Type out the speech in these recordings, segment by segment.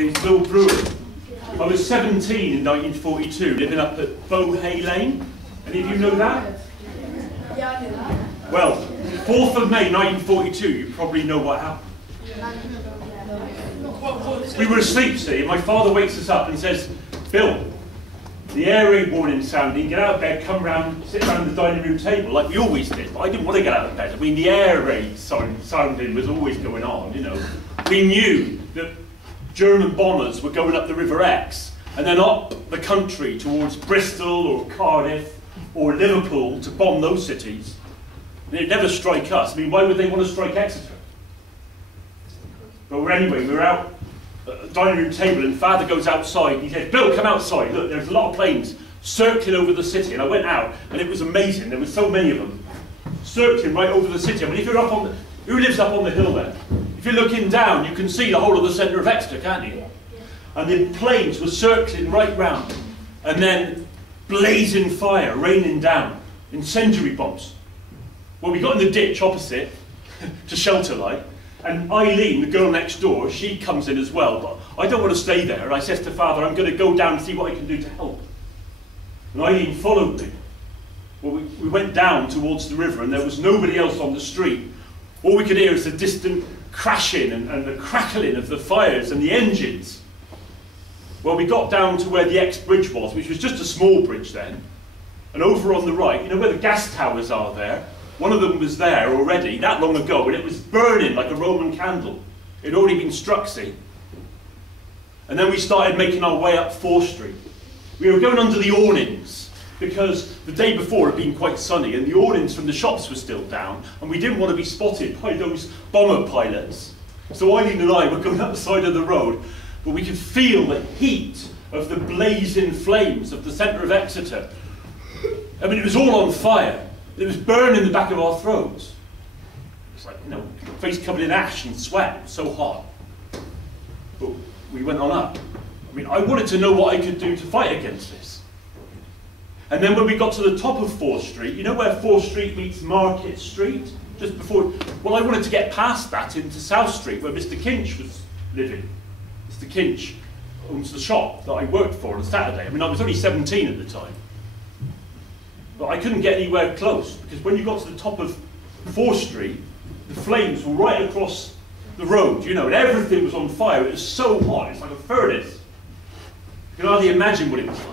name's Bill Brewer. I was 17 in 1942, living up at Bowhay Lane. Any of you know that? Yeah, I knew that. Well, 4th of May 1942, you probably know what happened. We were asleep, see, and my father wakes us up and says, Bill, the air raid warning sounding, get out of bed, come round, sit around the dining room table, like we always did, but I didn't want to get out of bed. I mean, the air raid sounding was always going on, you know. We knew that German bombers were going up the River Exe, and then up the country towards Bristol or Cardiff or Liverpool to bomb those cities. And they'd never strike us. I mean, why would they want to strike Exeter? But anyway, we were out at the dining room table, and Father goes outside, and he says, Bill, come outside, look, there's a lot of planes circling over the city. And I went out, and it was amazing, there were so many of them, circling right over the city. I mean, if you're up on the, who lives up on the hill there? If you're looking down, you can see the whole of the centre of Exeter, can't you? And the planes were circling right round, and then blazing fire, raining down, incendiary bombs. Well, we got in the ditch opposite, to shelter like, and Eileen, the girl next door, she comes in as well, but I don't want to stay there. And I says to Father, I'm going to go down and see what I can do to help. And Eileen followed me. Well, we went down towards the river, and there was nobody else on the street. All we could hear is the distant crashing and the crackling of the fires and the engines. Well, we got down to where the Exe bridge was, which was just a small bridge then. And over on the right, you know where the gas towers are there? One of them was there already, that long ago, and it was burning like a Roman candle. It had already been struck, see? And then we started making our way up 4th Street. We were going under the awnings, because the day before it had been quite sunny, and the awnings from the shops were still down, and we didn't want to be spotted by those bomber pilots. So Eileen and I were going up the side of the road, but we could feel the heat of the blazing flames of the centre of Exeter. I mean, it was all on fire. It was burning the back of our throats. It's like, you know, face covered in ash and sweat. It was so hot. But we went on up. I mean, I wanted to know what I could do to fight against this. And then when we got to the top of 4th Street, you know where 4th Street meets Market Street? Just before, well, I wanted to get past that into South Street, where Mr. Kinch was living. Mr. Kinch owns the shop that I worked for on a Saturday. I mean, I was only 17 at the time. But I couldn't get anywhere close, because when you got to the top of 4th Street, the flames were right across the road, you know, and everything was on fire. It was so hot, it's like a furnace. You can hardly imagine what it was like.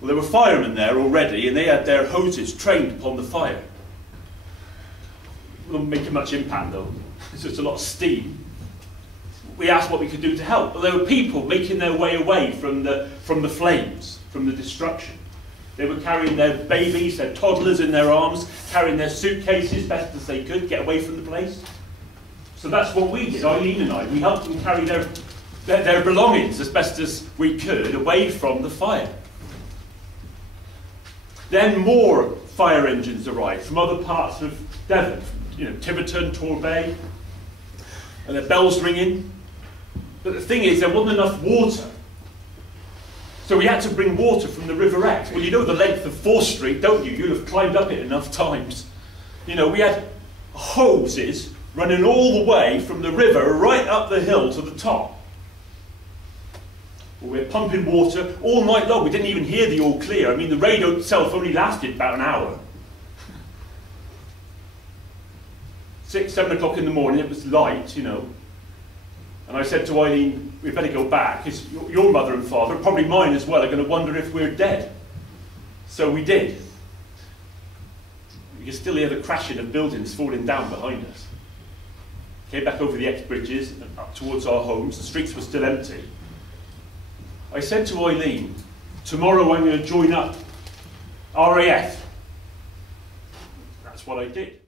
Well, there were firemen there already, and they had their hoses trained upon the fire. It wasn't making much impact, though. It's just a lot of steam. We asked what we could do to help, but there were people making their way away from the flames, from the destruction. They were carrying their babies, their toddlers in their arms, carrying their suitcases best as they could, get away from the place. So that's what we did, Eileen and I. We helped them carry their belongings as best as we could away from the fire. Then more fire engines arrived from other parts of Devon, you know, Tiverton, Torbay, and their bells ringing. But the thing is, there wasn't enough water. So we had to bring water from the River Exe. Well, you know the length of 4th Street, don't you? You'll have climbed up it enough times. You know, we had hoses running all the way from the river right up the hill to the top. Well, we were pumping water all night long. We didn't even hear the all clear. I mean, the radio itself only lasted about an hour. 6, 7 o'clock in the morning, it was light, you know. And I said to Eileen, we better go back, because your mother and father, probably mine as well, are going to wonder if we're dead. So we did. You can still hear the crashing of buildings falling down behind us. Came back over the Exe bridges and up towards our homes. The streets were still empty. I said to Eileen, tomorrow I'm going to join up RAF. That's what I did.